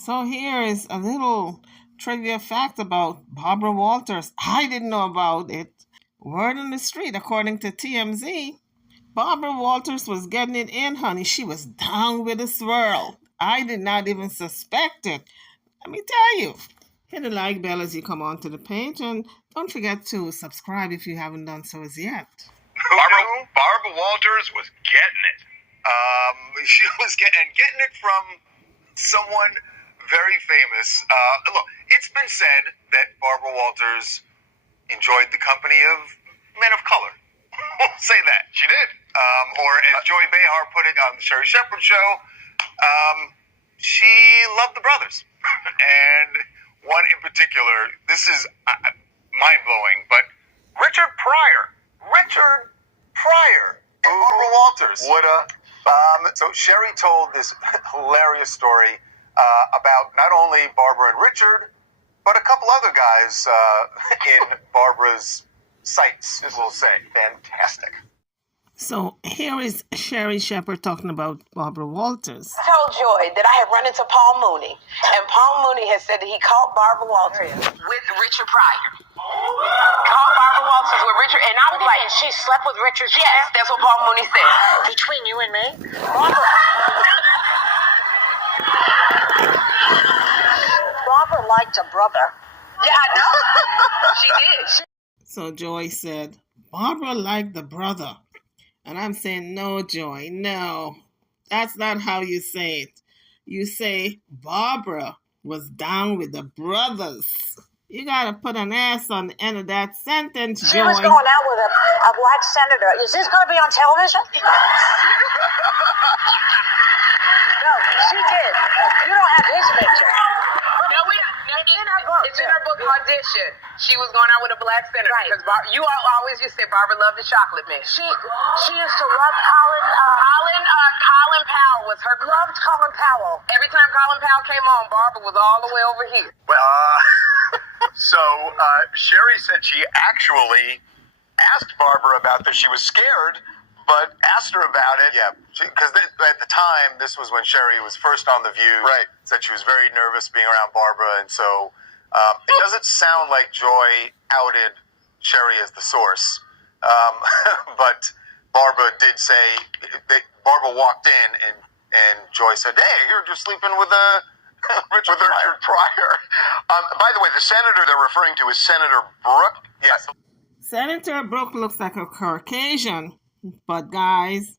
So here is a little trivia fact about Barbara Walters. I didn't know about it. Word on the street, according to TMZ, Barbara Walters was getting it in, honey. She was down with a swirl. I did not even suspect it. Let me tell you. Hit the like bell as you come onto the page, and don't forget to subscribe if you haven't done so as yet. Barbara Walters was getting it. She was getting it from someone very famous. Look, it's been said that Barbara Walters enjoyed the company of men of color. We'll say that. She did. Or as Joy Behar put it on the Sherry Shepherd show, she loved the brothers. And one in particular, this is mind-blowing, but Richard Pryor and Barbara Walters. So Sherry told this hilarious story about not only Barbara and Richard, but a couple other guys in Barbara's sights, we'll say. Fantastic. So here is Sherry Shepherd talking about Barbara Walters. I told Joy that I had run into Paul Mooney, and Paul Mooney had said that he caught Barbara Walters with Richard Pryor. Caught Barbara Walters with Richard, and I was like, and she slept with Richard? Yes, that's what Paul Mooney said. Between you and me? Barbara liked a brother. Yeah, I know. She did. So Joy said, Barbara liked the brother. And I'm saying, no, Joy, no. That's not how you say it. You say Barbara was down with the brothers. You got to put an S on the end of that sentence, Joy. She was going out with a black senator. Is this going to be on television? No, she did. You don't have his picture. No, we don't. It's in her book. It's in her book, Audition. She was going out with a black senator. Right. Because you always used to say Barbara loved the chocolate man. She used to love Colin. Colin Powell was her. Loved Colin Powell. Every time Colin Powell came on, Barbara was all the way over here. Well, so Sherry said she actually asked Barbara about this. She was scared, but asked her about it. Yeah, because at the time, this was when Sherry was first on The View. Right. Said she was very nervous being around Barbara, and so it doesn't sound like Joy outed Sherry as the source. But Barbara did say that Barbara walked in, and Joy said, "Hey, you're just sleeping with Richard Pryor." By the way, the senator they're referring to is Senator Brooke. Yes. Senator Brooke looks like a Caucasian, but guys,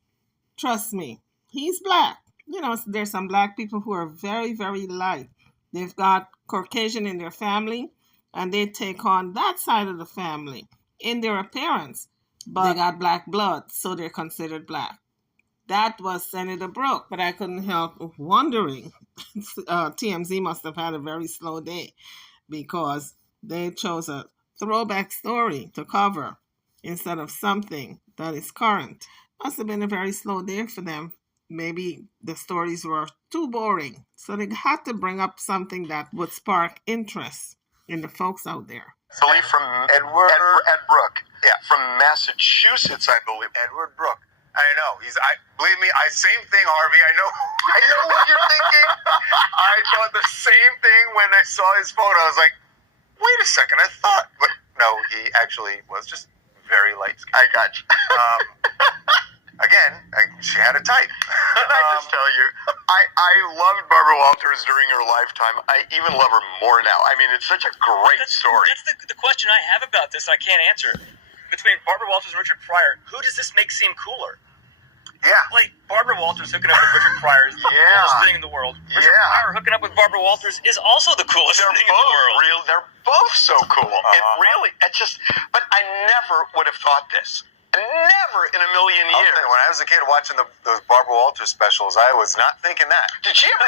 trust me, he's black. You know, there's some black people who are very, very light. They've got Caucasian in their family, and they take on that side of the family in their appearance, but they got black blood, so they're considered black. That was Senator Brooke, but I couldn't help wondering. TMZ must have had a very slow day because they chose a throwback story to cover instead of something that is current. Must have been a very slow day for them. Maybe the stories were too boring, so they had to bring up something that would spark interest in the folks out there. Believe from Ed Brooke. Yeah, from Massachusetts, I believe. Edward Brooke. I know. Believe me, same thing, Harvey. I know what you're thinking. I thought the same thing when I saw his photo. I was like, wait a second, I thought. But no, he actually was just very light skinned. I got you. Again, she had a type. Can I just tell you, I loved Barbara Walters during her lifetime. I even love her more now. I mean, it's such a great story. That's the question I have about this. I can't answer. Between Barbara Walters and Richard Pryor, who does this make seem cooler? Yeah. Like, Barbara Walters hooking up with Richard Pryor is the coolest thing in the world. Richard Pryor hooking up with Barbara Walters is also the coolest thing in the world. They're both so cool. But I never would have thought this. Never in a million years. When I was a kid watching those Barbara Walters specials, I was not thinking that. Did she ever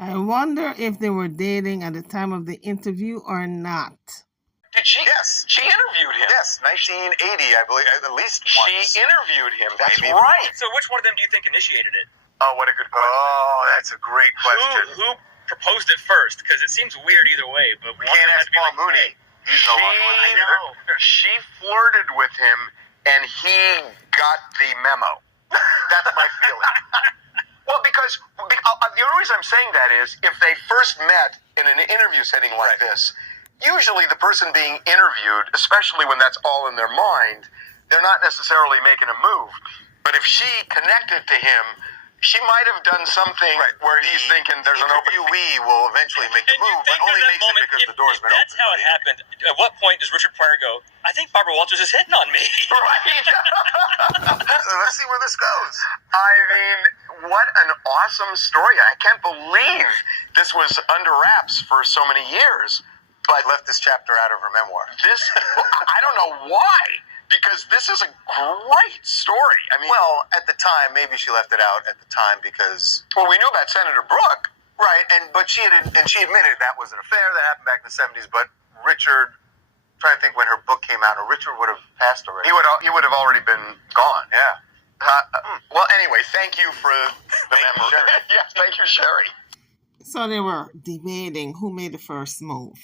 I wonder if they were dating at the time of the interview or not. Did she? Yes. She interviewed him. Yes, 1980, I believe, at least once. She interviewed him. That's right. So which one of them do you think initiated it? Oh, what a good question. Oh, that's a great question. Who proposed it first? Because it seems weird either way. But we can't ask Paul Mooney. He's no longer with us either. She flirted with him, and he got the memo. That's my feeling. Well, because the only reason I'm saying that is if they first met in an interview setting like this, usually the person being interviewed, especially when that's all in their mind, they're not necessarily making a move. But if she connected to him, she might have done something where he's thinking there's an open. We will eventually make the move, but only makes it because the door's been open. That's how it happened. At what point does Richard Pryor go, I think Barbara Walters is hitting on me? Right. Let's see where this goes. I mean, what an awesome story. I can't believe this was under wraps for so many years. But left this chapter out of her memoir. I don't know why. Because this is a great story. I mean, well, at the time, maybe she left it out at the time because we knew about Senator Brooke, right? But she admitted that was an affair that happened back in the 70s. But Richard, I'm trying to think when her book came out, or Richard would have passed already. He would have already been gone. Yeah. Well, anyway, thank you for the memory. Yes, thank you, Sherry. So they were debating who made the first move.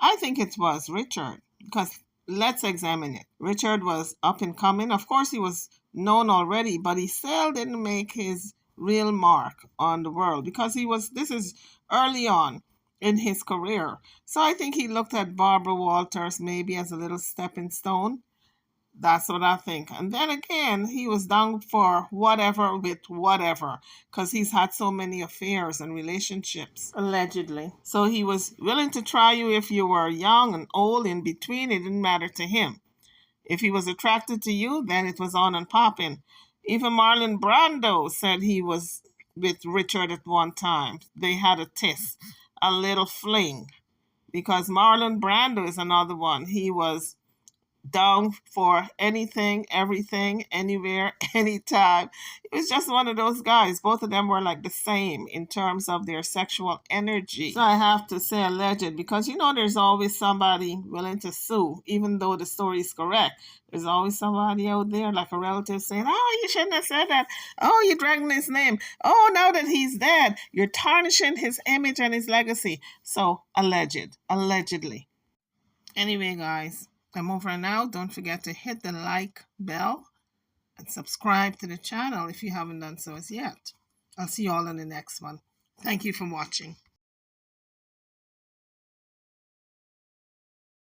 I think it was Richard, because let's examine it. Richard was up and coming. Of course, he was known already, but he still didn't make his real mark on the world because this is early on in his career. So I think he looked at Barbara Walters maybe as a little stepping stone. That's what I think. And then again, he was down for whatever with whatever because he's had so many affairs and relationships, allegedly. So he was willing to try you if you were young and old, in between. It didn't matter to him. If he was attracted to you, then it was on and popping. Even Marlon Brando said he was with Richard at one time. They had a test, a little fling. Because Marlon Brando is another one. He was down for anything, everything, anywhere, anytime. It was just one of those guys. Both of them were like the same in terms of their sexual energy. So I have to say alleged because, there's always somebody willing to sue, even though the story is correct. There's always somebody out there, like a relative, saying, oh, you shouldn't have said that. Oh, you're dragging his name. Oh, now that he's dead, you're tarnishing his image and his legacy. So allegedly. Anyway, guys, I'm over now. Don't forget to hit the like bell and subscribe to the channel if you haven't done so as yet. I'll see you all in the next one. Thank you for watching.